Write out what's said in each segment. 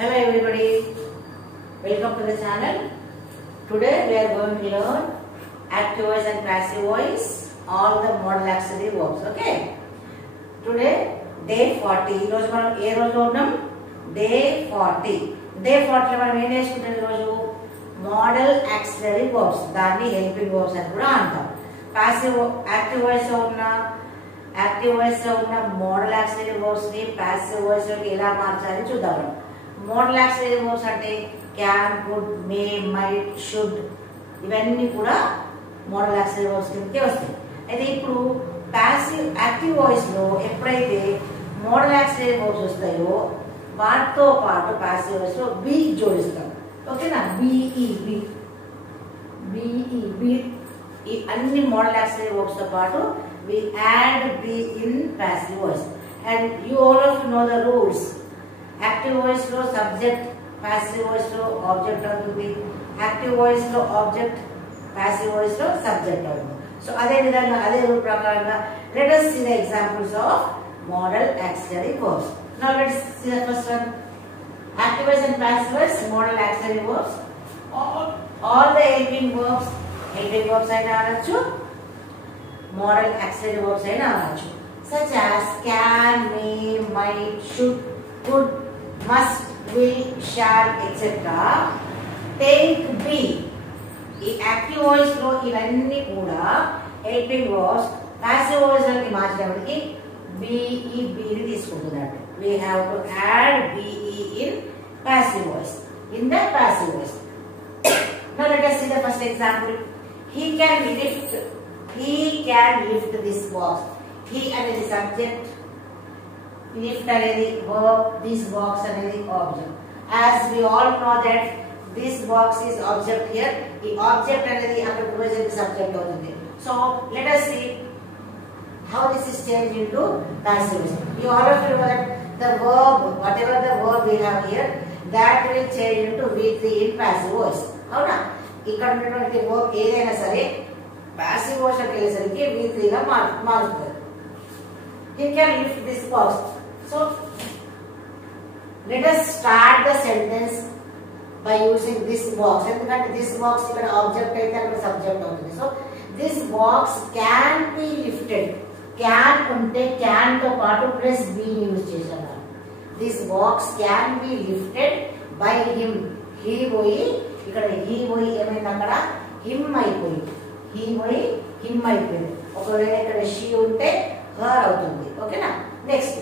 Hello everybody, welcome to the channel. Today we are going to learn active voice and passive voice, all the modal auxiliary verbs. Okay. Today day 40. ఈ రోజు మనం ఏ రోజు ఉన్నాం? Day 40. Day 40 లో మనం ఏం నేర్చుకుంటాం ఈ రోజు? Model auxiliary verbs. దాన్ని హెల్పింగ్ వర్బ్స్ అని కూడా అంటాం. పాసివ్ యాక్టివ్ వాయిస్ లో ఉన్న మోడల్ ఆక్సిలరీ వర్బ్స్ ని పాసివ్ వాయిస్ లోకి ఎలా మార్చాలి చూద్దాం. మోడల్ ఆక్సిలరీ వర్బ్స్ అంటే can, could, may, might, should ఇవన్నీ కూడా మోడల్ ఆక్సిలరీ వర్బ్స్ కిందకే వస్తాయి. అయితే ఇప్పుడు పాసివ్ యాక్టివ్ వాయిస్ లో ఎప్పుడైతే మోడల్ ఆక్సిలరీ వర్బ్స్ వస్తాయో వాటితో పాటు పాసివ్ వాయిస్ లో బి జోడిస్తాం. ఓకేనా? బిఈ ఈ అన్ని మోడల్ ఆక్సిలరీ వర్బ్స్ తో పాటు we add be in passive voice, and you all of know the rules. Active voice lo subject, passive voice lo object avutundi. Active voice lo object, passive voice lo subject avutundi. So ade vidhanga ade rule prakaranga let us see the examples of modal auxiliary verbs. Now let's see the first one. Active voice and passive voice modal auxiliary verbs. All the helping verbs aina anachu, modal auxiliary verbs aina anachu, such as can, may, might, should, could, must, will, shall, etc. Take, be. ఈ active voice లో ఇవన్నీ కూడా helping verbs. Passive voice లోకి మార్చడానికి BE బిని తీసుకుంటున్నట్టు. We have to add be in passive voice. In the passive voice. Now let us see the first example. He can lift this box. He అనేది subject, lift అనేది verb, this box అనేది object. As we all know that this box is object here. The object అనేది అక్కడ present subject అవుతుంది. So let us see how this is changed into passive voice. You all of you know that the verb, whatever the verb we have here, that will change into V3 in passive voice. అవునా? ఇక్కడ ఉన్నటువంటి verb ఏదైనా సరే passive voice లోకి వెళ్ళేసరికి V3 గా మారుతుంది. He can lift this box. So let us start the sentence by using this box. ఎందుకంటే this box ఇక్కడ ఆబ్జెక్ట్ అయితే అక్కడ సబ్జెక్ట్ అవుతుంది. So this box can be lifted. Can ఉంటే can తో పాటు ప్లస్ be ని యూజ్ చేశారు. This box can be lifted by him. He పోయి ఇక్కడ he పోయి ఏమైంది అక్కడ him అయిపోయింది. he పోయి him అయిపోయింది. ఒకవేళ ఇక్కడ she ఉంటే her అవుతుంది. ఓకేనా? Next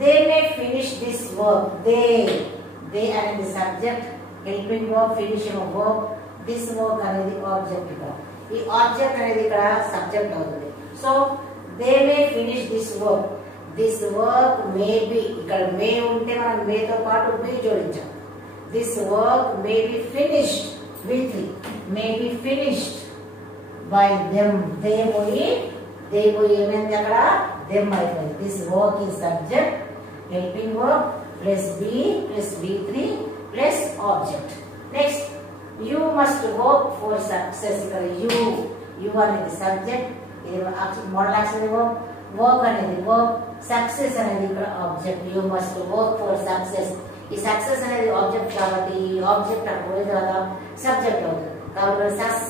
they may finish this work. they అనేది subject, helping verb, finishing verb, this work అనేది ఆబ్జెక్ట్. ఈ ఆబ్జెక్ట్ అనేది ఇక్కడ సబ్జెక్ట్ అవుతుంది. So they may finish this work. this work may be, ఇక్కడ may ఉంటే మనం may తో పాటు be జోడించాం. this work may be finished with, may be finished by them. they పోయి ఏమైంది అక్కడ them అయిపోయింది. this work is subject, helping verb plus be plus V3 plus object. next you must work for success. ఇక్కడ you అనేది subject, ఇది modal auxiliary verb, work అనేది verb, success అనేది ఇక్కడ object. you must work for success. ఈ success అనేది object కాబట్టి ఈ ఆబ్జెక్ట్ అక్కడ పోయిన తర్వాత సబ్జెక్ట్ అవుతుంది. కాబట్టి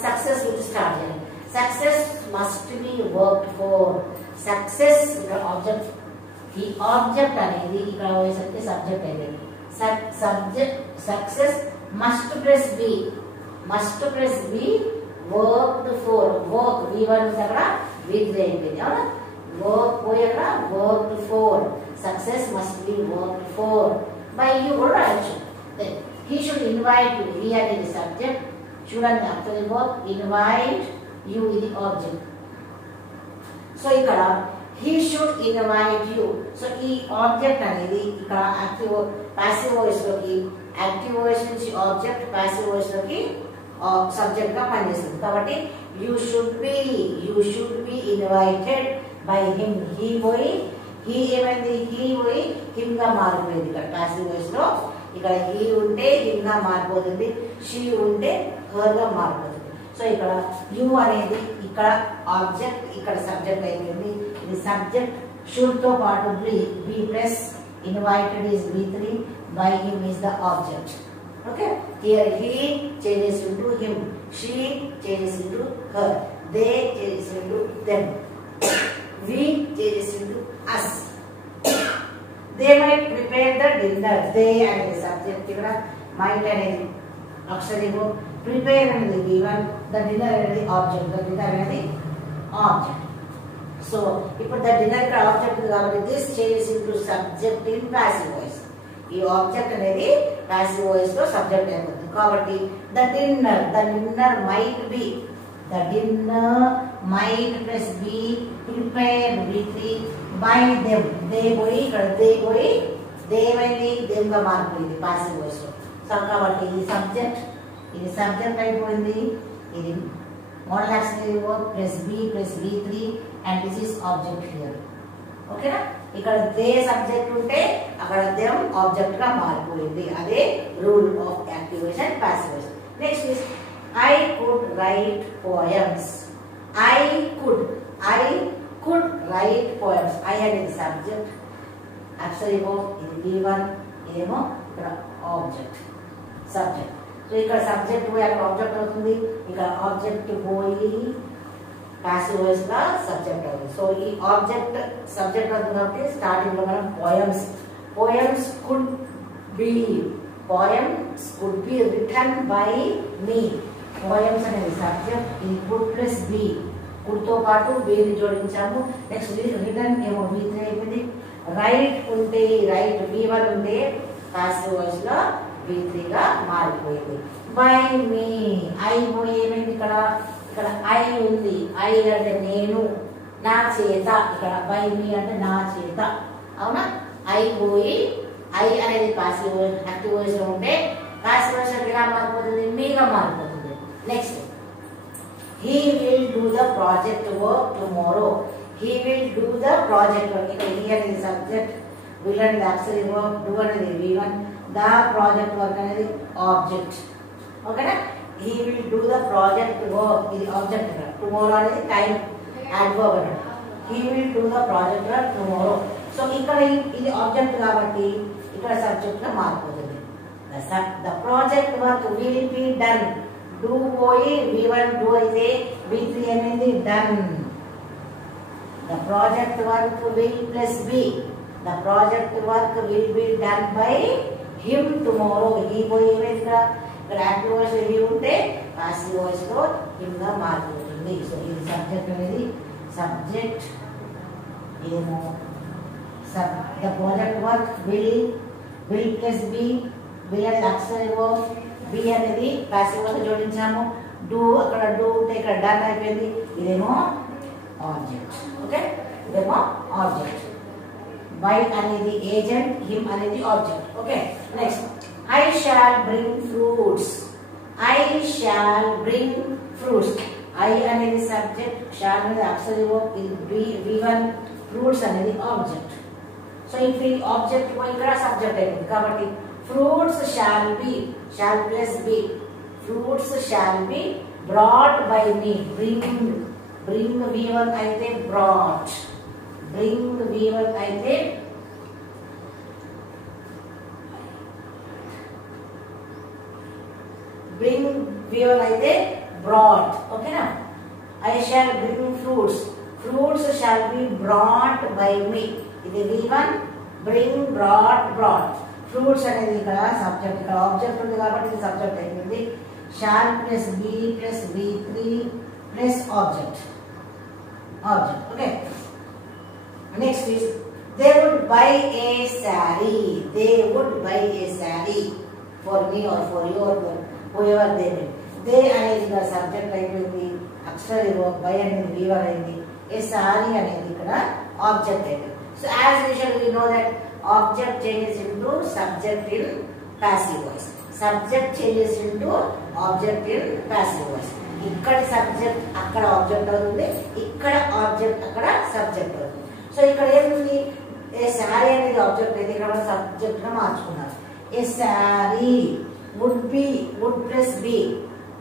సక్సెస్ నుంచి స్టార్ట్ చేయాలి. Success must be worked for. Success ఇక్కడ ఆబ్జెక్ట్, ఈ ఆబ్జెక్ట్ అనేది ఇక్కడ పోయేసరికి సబ్జెక్ట్ అయింది. Subject success must plus be worked for. Work V1 అక్కడ V3 అయిపోయింది. అవునా? వర్క్ పోయి అక్కడ worked for. Success must be worked for by you కూడా రాయొచ్చు. he should invite you. he అనేది సబ్జెక్ట్, చూడండి actually verb, invite you ఇది ఆబ్జెక్ట్. సో ఇక్కడ he should invite you. So ఈ ఆబ్జెక్ట్ అనేది ఇక్కడ యాక్టివ్ పాసివ్ వాయిస్ లోకి, యాక్టివ్ వాయిస్ నుంచి ఆబ్జెక్ట్ పాసివ్ వాయిస్ లోకి సబ్జెక్ట్ గా పనిచేస్తుంది. కాబట్టి you should be invited by him. he పోయి he ఏమైంది he పోయి him గా మారిపోయింది. ఇక్కడ పాసివ్ వాయిస్ లో ఇక్కడ he ఉంటే him గా మారిపోతుంది, she ఉంటే her గా మారిపోతుంది. సో ఇక్కడ you అనేది ఇక్కడ ఆబ్జెక్ట్, ఇక్కడ సబ్జెక్ట్ అయిపోయింది. ఇది సబ్జెక్ట్, should తో పాటు be plus invited is V3 by him is the object. Okay, here he changes into him, she changes into her, they changes into them, we changes into us. They might prepare the dinner. They అనేది subject, ఇక్కడ might అనేది అక్షరికు, prepare అనేది given, the dinner అనేది object, the dinner అనేది object. So ఇప్పుడు the dinner ఇక్కడ object కాబట్టి this changes into subject in passive voice. ఈ ఆబ్జెక్ట్ అనేది passive voice లో సబ్జెక్ట్ అయిపోతుంది కాబట్టి the dinner might be, the dinner might plus be prepared with by them. they పోయి ఇక్కడ they పోయి దేమైంది them గా మారిపోయింది passive voice లో. సో కాబట్టి ఇది సబ్జెక్ట్ అయిపోయింది, ఇది model auxiliary verb plus be plus V3 and this is object here. ఓకేనా, ఇక్కడ దే సబ్జెక్ట్ ఉంటే అక్కడ them ఆబ్జెక్ట్ గా మారిపోయింది. అదే rule of activation passive voice. Next is I could write poems. I could write poems. I అనేది subject, actually ఇది V1, ఇదేమో ఇక్కడ ఆబ్జెక్ట్ సబ్జెక్ట్. సో ఇక్కడ సబ్జెక్ట్ పోయి అక్కడ ఆబ్జెక్ట్ అవుతుంది, ఇక్కడ ఆబ్జెక్ట్ పోయి పాసివ్ వాయిస్ గా సబ్జెక్ట్ అవుతుంది. సో ఈ ఆబ్జెక్ట్ సబ్జెక్ట్ అవుతుంది కాబట్టి స్టార్టింగ్ లో మనం poems could be written by me. poems అనేది సబ్జెక్ట్, ఇది could plus be, could తో పాటు be ని జోడించాము. నెక్స్ట్ రిటర్న్ ఏమో V3 అయిపోయింది. రైట్ ఉంటే రైట్ V1 ఉంటే పాసివ్ వాయిస్ లో V3 గా మారిపోయింది. బై మీ ఐ పోయి ఏమైంది, ఇక్కడ ఐ ఉంది, ఐ అంటే నేను, నా చేత, ఇక్కడ బై మీ అంటే నా చేత. అవునా, ఐ పోయి ఐ అనేది పాసివ్ వాయిస్ యాక్టివ్ వాయిస్ లో ఉంటే పాసివ్ వాయిస్ ఎలా మారిపోతుంది, మీగా మారిపోతుంది. Next he will do the project work tomorrow. he will do the project work. ఇక్కడ he అనేది సబ్జెక్ట్, will అనేది ఆక్సిలరీ వర్బ్, do అనేది V1, the project work అనేది ఆబ్జెక్ట్. ఓకేనా, he will do the project work, ఇది object. tomorrow అనేది time adverb అన్నమాట. he will do the project work tomorrow. So ఇక్కడ ఇది ఆబ్జెక్ట్ కాబట్టి ఇక్కడ సబ్జెక్ట్ గా మారిపోతుంది. the project work will be done. do పోయి V1 do అయితే V3 అనేది done. the project work will plus be, the project work will be done by him tomorrow. he పోయి ఏమైంది, ఇక్కడ యాక్టివ్ వాయిస్ he ఉంటే passive voice లో him గా మారిపోతుంది. సో ఇది సబ్జెక్ట్ అనేది సబ్జెక్ట్, ఏమో the project work will plus be, will అనేది ఆక్సిలరీ వర్బ్, B అనేది పాసివ్ వర్క్ జోడించాము. డూ అక్కడ డూ ఉంటే ఇక్కడ డన్ అయిపోయింది, ఇదేమో ఆబ్జెక్ట్. ఓకే, ఇదేమో ఆబ్జెక్ట్. బై అనేది ఏజెంట్, హిమ్ అనేది object. Okay, next I shall bring fruits. I shall bring fruits. I అనేది సబ్జెక్ట్, shall అనేది ఆక్సిలరీ వర్బ్, ఇది V1, ఫ్రూట్స్ అనేది ఆబ్జెక్ట్. సో ఇప్పుడు ఆబ్జెక్ట్ ఇక్కడ సబ్జెక్ట్ అయిపోయింది కాబట్టి fruits shall be, shall plus be, fruits shall be brought by me. bring V1 అయితే brought, bring V1 అయితే bring V1 అయితే brought. ఓకేనా, I shall bring fruits shall be brought by me. ఇది V1, bring brought. Fruits అనేది ఇక్కడ subject, ఇక్కడ object ఉంది కాబట్టి ఇది సబ్జెక్ట్ అయిపోయింది. Shall plus be plus V3 plus object. Okay, next is they would buy a saree. they would buy a saree for me or for you or for whoever they may. they అనేది ఇక్కడ subject అయిపోయింది, auxiliary verb, by అనేది V1 అయింది, a saree అనేది ఇక్కడ object అయిపోయింది. So as usual we know that object changes into subject in passive voice. subject changes into object in passive voice. ఇక్కడ subject అక్కడ ఆబ్జెక్ట్ అవుతుంది, ఇక్కడ ఆబ్జెక్ట్ అక్కడ సబ్జెక్ట్ అవుతుంది. సో ఇక్కడ ఏముంది, ఏ శారీ అనేది ఆబ్జెక్ట్ అయితే ఇక్కడ సబ్జెక్ట్ గా మార్చుకున్నారు. A sari would plus be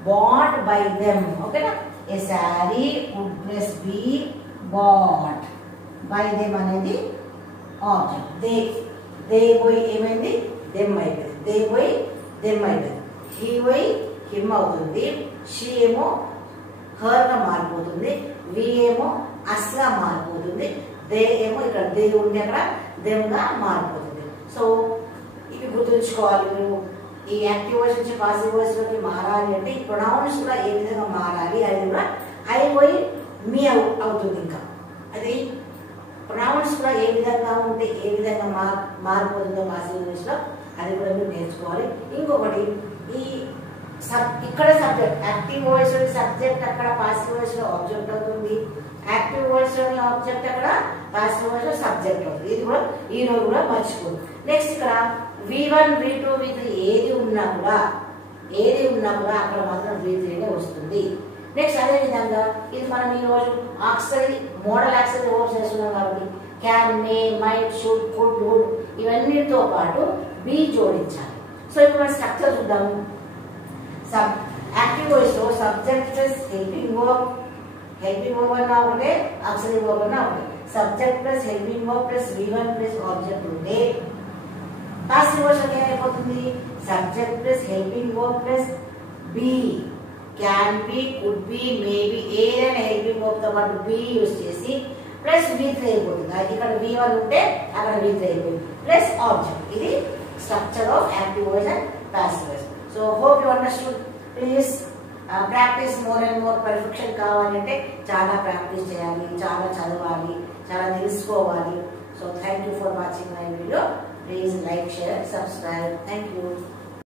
bought by them. ఓకేనా, a sari would plus be bought by them అనేది ఆబ్జెక్ట్. దే పోయి ఏమైంది, దెమ్ అయిపోయింది, దే పోయి దెమ్ అయిపోయింది, హీ పోయి హిమ్ అవుతుంది, షీ ఏమో హర్ గా మారిపోతుంది, వి ఏమో అస్ గా మారిపోతుంది, దే ఏమో ఇక్కడ దే ఉండి అక్కడ దెమ్ గా మారిపోతుంది. సో ఇవి గుర్తుంచుకోవాలి మీరు. ఈ యాక్టివ్ వాయిస్ నుంచి పాసివ్ వాయిస్ లోకి మారాలి అంటే ఈ ప్రొనౌన్స్ కూడా ఏ విధంగా మారాలి, అది కూడా ఐ పోయి మీ అవుతుంది. ఇంకా అది ప్రొనౌన్స్ కూడా ఏ విధంగా ఉంటే ఏ విధంగా మారిపోతుందో పాసివ్ వాయిస్ లో అది కూడా మీరు నేర్చుకోవాలి. ఇంకొకటి ఈ ఇక్కడ సబ్జెక్ట్ యాక్టివ్ వాయిస్ లోని సబ్జెక్ట్ అక్కడ పాసివ్ వాయిస్ లో ఆబ్జెక్ట్ అవుతుంది, యాక్టివ్ వాయిస్ లోని ఆబ్జెక్ట్ అక్కడ పాసివ్ వాయిస్ లో సబ్జెక్ట్ అవుతుంది. ఇది కూడా ఈ రోజు కూడా మర్చిపోదు. నెక్స్ట్ ఇక్కడ V1 V2 V3 ఏది ఉన్నా కూడా అక్కడ మాత్రం V3 వస్తుంది. నెక్స్ట్ అదే విధంగా ఇది మనం ఈ రోజు ఆక్సిలరీ మోడల్ ఆక్సిలరీ వర్బ్స్ చేస్తున్నాం కాబట్టి can, may, might, should, could, would ఇవన్నిటితో పాటు బి జోడించాలి. సో ఇప్పుడు మనం స్ట్రక్చర్ చూద్దాము. యాక్టివ్ వాయిస్ లో సబ్జెక్ట్ ప్లస్ హెల్పింగ్ వర్బ్ అన్నా ఒకటే, ఆక్సిలరీ వర్బ్ అన్నా ఒకటే. Subject plus helping verb plus V1 plus object ఉంటే పాసివ్ వాయిస్ లో ఏమైపోతుంది? Subject plus helping verb plus be, can be, could be, may be ఏదైనా హెల్పింగ్ వర్బ్ తో పాటు బి యూజ్ చేసి ప్లస్ V3 అయిపోతుంది. ఇక్కడ V1 ఉంటే అక్కడ V3 అయిపోయింది ప్లస్ ఆబ్జెక్ట్. ఇది structure of active voice and passive voice. So hope you understood. Please practice more and more. Perfection కావాలంటే చాలా ప్రాక్టీస్ చేయాలి, చాలా చదవాలి, చాలా తెలుసుకోవాలి. So thank you for watching my video. Please like, share, subscribe. Thank you.